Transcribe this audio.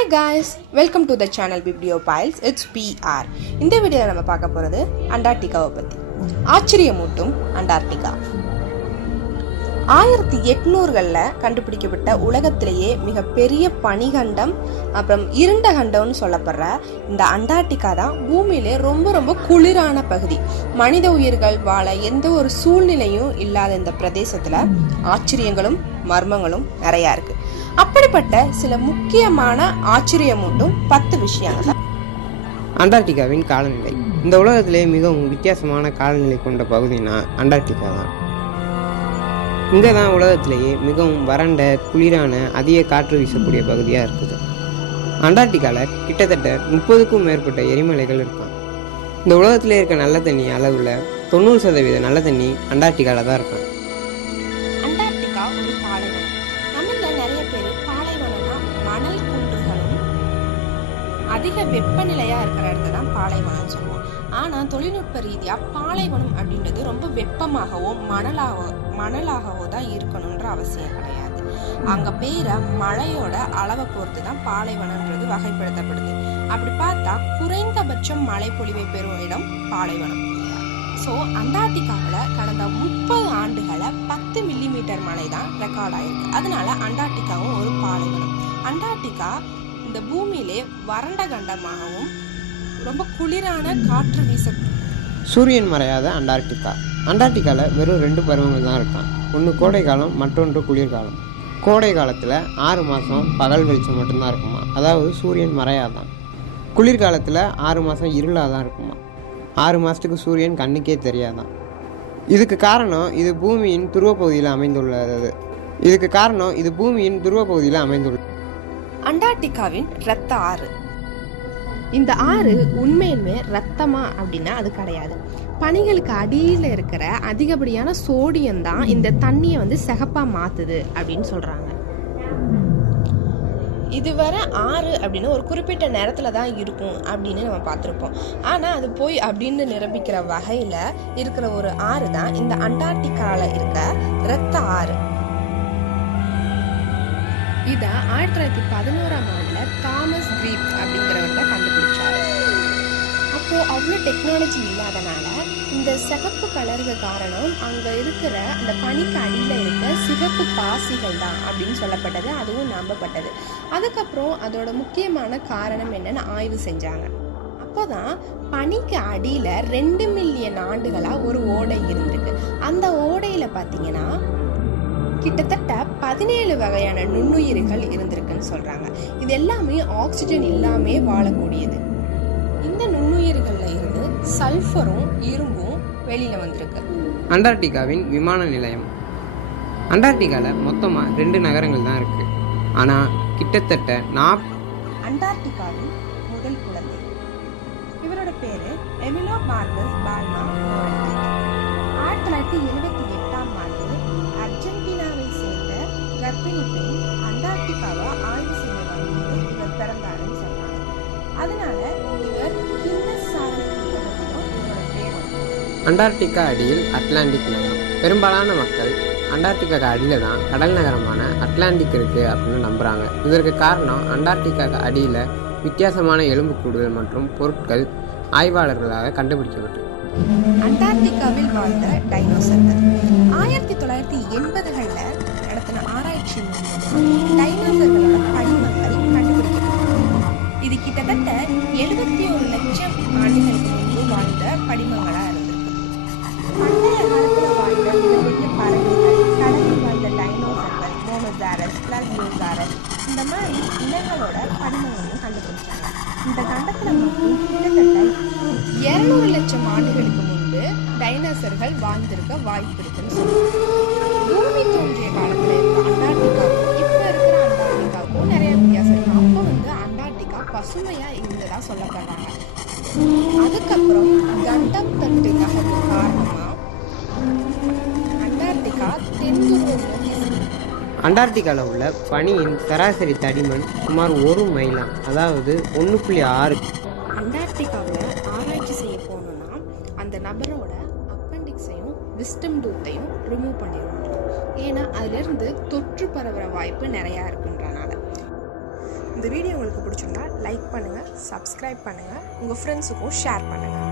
Hi guys, welcome to the channel Bibliopiles. It's PR. இந்த வீடியோவில் நம்ம பார்க்க போகிறது அண்டார்டிகாவை பற்றி. ஆச்சரியமூட்டும் அண்டார்டிகா 1800களில் கண்டுபிடிக்கப்பட்ட உலகத்திலேயே மிகப்பெரிய பனிகண்டம், அப்புறம் இருண்ட கண்டம்னு சொல்லப்படுற இந்த அண்டார்டிகா தான் பூமியிலே ரொம்ப ரொம்ப குளிரான பகுதி. மனித உயிர்கள் வாழ எந்த ஒரு சூழ்நிலையும் இல்லாத இந்த பிரதேசத்தில் ஆச்சரியங்களும் மர்மங்களும் நிறையா இருக்கு. அப்படிப்பட்ட சில முக்கியமான ஆச்சரியமூட்டும் 10 விஷயங்கள். அண்டார்டிகாவின் காலநிலை. இந்த உலகத்திலே மிகவும் வித்தியாசமான காலநிலை கொண்ட பகுதினா அண்டார்டிகா தான். இங்கே தான் உலகத்திலேயே மிகவும் வறண்ட குளிரான அதிக காற்று வீசக்கூடிய பகுதியாக இருக்குது. அண்டார்டிகாவில் கிட்டத்தட்ட 30க்கும் மேற்பட்ட எரிமலைகள் இருக்கான். இந்த உலகத்திலே இருக்க நல்ல தண்ணி அளவில் 90% நல்ல தண்ணி அண்டார்டிகாவில் தான் இருக்கான். அண்டார்டிகா ஒரு பாலைவனம். நம்மள நிறைய பேர் பாலைவனம்னா மணல் குன்றுகளும் அதிக வெப்பநிலையா இருக்கிற இடத்த தான் பாலைவனம் சொல்லுவோம். ஆனா தொழில்நுட்ப ரீதியா பாலைவனம் அப்படின்றது ரொம்ப வெப்பமாகவோ மணலாகவோ தான் இருக்கணும்ன்ற அவசியம் கிடையாது. அங்க பெய்கிற மழையோட அளவை பொறுத்து தான் பாலைவனம்ன்றது வகைப்படுத்தப்படுது. அப்படி பார்த்தா குறைந்தபட்சம் மழை பொழிவை பெறும் இடம் பாலைவனம். ஸோ அண்டார்டிகாவில் கடந்த 30 ஆண்டுகளை 10 மில்லிமீட்டர் மழை தான் ரெக்கார்ட் ஆயிருக்கு. அதனால அண்டார்டிகாவும் ஒரு பாலைவனம். அண்டார்டிகா இந்த பூமியிலே வறண்ட கண்டமாகவும் ரொம்ப குளிரான காற்று வீச. சூரியன் மறையாத அண்டார்டிகா. அண்டார்டிகாவில் வெறும் 2 பருவங்கள் தான் இருக்கான். ஒன்று கோடை காலம், மற்றொன்று குளிர்காலம். கோடை காலத்தில் 6 மாதம் பகல் வெளிச்சம் மட்டும்தான் இருக்குமா, அதாவது சூரியன் மறையாதான். குளிர்காலத்தில் 6 மாதம் இருளாக தான் இருக்குமா, 6 மாதத்துக்கு சூரியன் கண்ணுக்கே தெரியாதான். இதுக்கு காரணம் இது பூமியின் துருவ பகுதியில் அமைந்துள்ளது. அண்டார்டிகாவின் இரத்த ஆறு. இந்த ஆறு உண்மையிலுமே ரத்தமா அப்படின்னா அது கிடையாது. பனிகளுக்கு அடியில் இருக்கிற அதிகப்படியான சோடியம் தான் இந்த தண்ணியை சிகப்பா மாத்துது அப்படின்னு சொல்றாங்க. இதுவரை ஆறு அப்படின்னு ஒரு குறிப்பிட்ட நேரத்துல தான் இருக்கும் அப்படின்னு நம்ம பார்த்துருப்போம். ஆனா அது போய் அப்படின்னு நிரூபிக்கிற வகையில இருக்கிற ஒரு ஆறு தான் இந்த அண்டார்டிகால இருக்க இரத்த ஆறு. இத 1911ஆம் ஆண்டுல தாமஸ் கிரீப் அப்படிங்கிறவர்கிட்ட கண்டுபிடிச்சாரு. அப்போ அவ்வளோ டெக்னாலஜி இல்லாதனால இந்த சிகப்பு கலருக்கு காரணம் அங்க இருக்கிற அந்த பனிக்கு அடியில இருக்க சிகப்பு பாசிகள் தான் அப்படின்னு சொல்லப்பட்டது. அதுவும் நம்பப்பட்டது. அதுக்கப்புறம் அதோட முக்கியமான காரணம் என்னன்னு ஆய்வு செஞ்சாங்க. அப்போதான் பனிக்கு அடியில 2 மில்லியன் ஆண்டுகளா ஒரு ஓடை இருந்திருக்கு. அந்த ஓடையில பாத்தீங்கன்னா கிட்டத்தட்ட 17 வகையான நுண்ணுயிர்கள் இருந்திருக்குன்னு சொல்றாங்க. இது எல்லாமே ஆக்சிஜன் இல்லாமே வாழக்கூடியது. இந்த நுண்ணுயிர்கள்ல இருந்து சல்ஃபரும் இரும்பும் வெளியில வந்திருக்கு. அண்டார்டிகாவின் விமான நிலையம். அண்டார்டிகாவில் மொத்தமாக 2 நகரங்கள் தான் இருக்கு. ஆனால் கிட்டத்தட்ட அண்டார்டிகாவின் முதல் குழந்தை. இவரோட பேரு எமிலோ மார்கஸ் பால்மா. 1978ஆம் ஆண்டு அர்ஜென்டினாவை சேர்ந்த கர்ப்பிணி பெண் அண்டார்டிகாவை ஆய்வு செய்ய வரும்போது இவர் பிறந்தாருன்னு சொல்றாங்க. அதனால இவர் கின்னஸ் சாதனை இவரோட பேரும். அண்டார்டிகா அடியில் அட்லாண்டிக் நகரம். பெரும்பாலான மக்கள் அண்டார்டிகா அடியில் தான் கடல் நகரமான அட்லாண்டிக் இருக்குது அப்படின்னு நம்புகிறாங்க. இதற்கு காரணம் அண்டார்டிகா அடியில் வித்தியாசமான எலும்புக்கூடுகள் மற்றும் பொருட்கள் ஆய்வாளர்களாக கண்டுபிடிக்கப்பட்டது. அண்டார்டிகாவில் வாழ்ந்த டைனோசர்கள் 1980களில் நடத்தின ஆராய்ச்சி மூலமாக டைனோசர்களோட படிமங்கள் கண்டுபிடிக்கப்பட்டது. இது கிட்டத்தட்ட 71 லட்சம் ஆண்டுகளுக்கு முன்பு வாழ்ந்த படிமங்களா இருந்திருக்கு. பண்டைய காலத்தில் வாழ்ந்த மிகப்பெரிய பறவைகள், கடலில் வாழ்ந்த டைனோசர்கள், மோனோசாரஸ், பிளாசியோசாரஸ், இந்த மாதிரி இனங்களோட படிமங்களையும் கண்டுபிடிச்சாங்க. இந்த கண்டத்துல மட்டும் கிட்டத்தட்ட 200 லட்சம் ஆண்டுகளுக்கு முன்பு டைனோசர்கள் வாழ்ந்திருக்க வாய்ப்பு இருக்குன்னு சொல்லுவாங்க. பூமி தோன்றிய காலத்துல இருக்க அண்டார்டிகாவுக்கும் இப்ப இருக்கிற அண்டார்டிகாவுக்கும் நிறைய வித்தியாசம் இருக்கு. அப்போ அண்டார்டிகா பசுமையா இருந்ததா சொல்லப்படுறாங்க. அதுக்கப்புறம் கண்டம் தட்டு நகர்வு காரணமா அண்டார்டிகா தென்துருவம் நோக்கி. அண்டார்டிகாவில் உள்ள பனியின் சராசரி தடிமன் சுமார் 1 மைலாம், அதாவது 1.6. அண்டார்டிகாவில் ஆராய்ச்சி செய்ய போனோம்னா அந்த நபரோட அப்பெண்டிக்ஸையும் விஸ்டம் டூத்தையும் ரிமூவ் பண்ணிடுவாங்க. ஏன்னா அதுலேருந்து தொற்று பரவுற வாய்ப்பு நிறையா இருக்குன்றனால. இந்த வீடியோ உங்களுக்கு பிடிச்சிருந்தா லைக் பண்ணுங்கள், சப்ஸ்கிரைப் பண்ணுங்கள், உங்கள் ஃப்ரெண்ட்ஸுக்கும் ஷேர் பண்ணுங்கள்.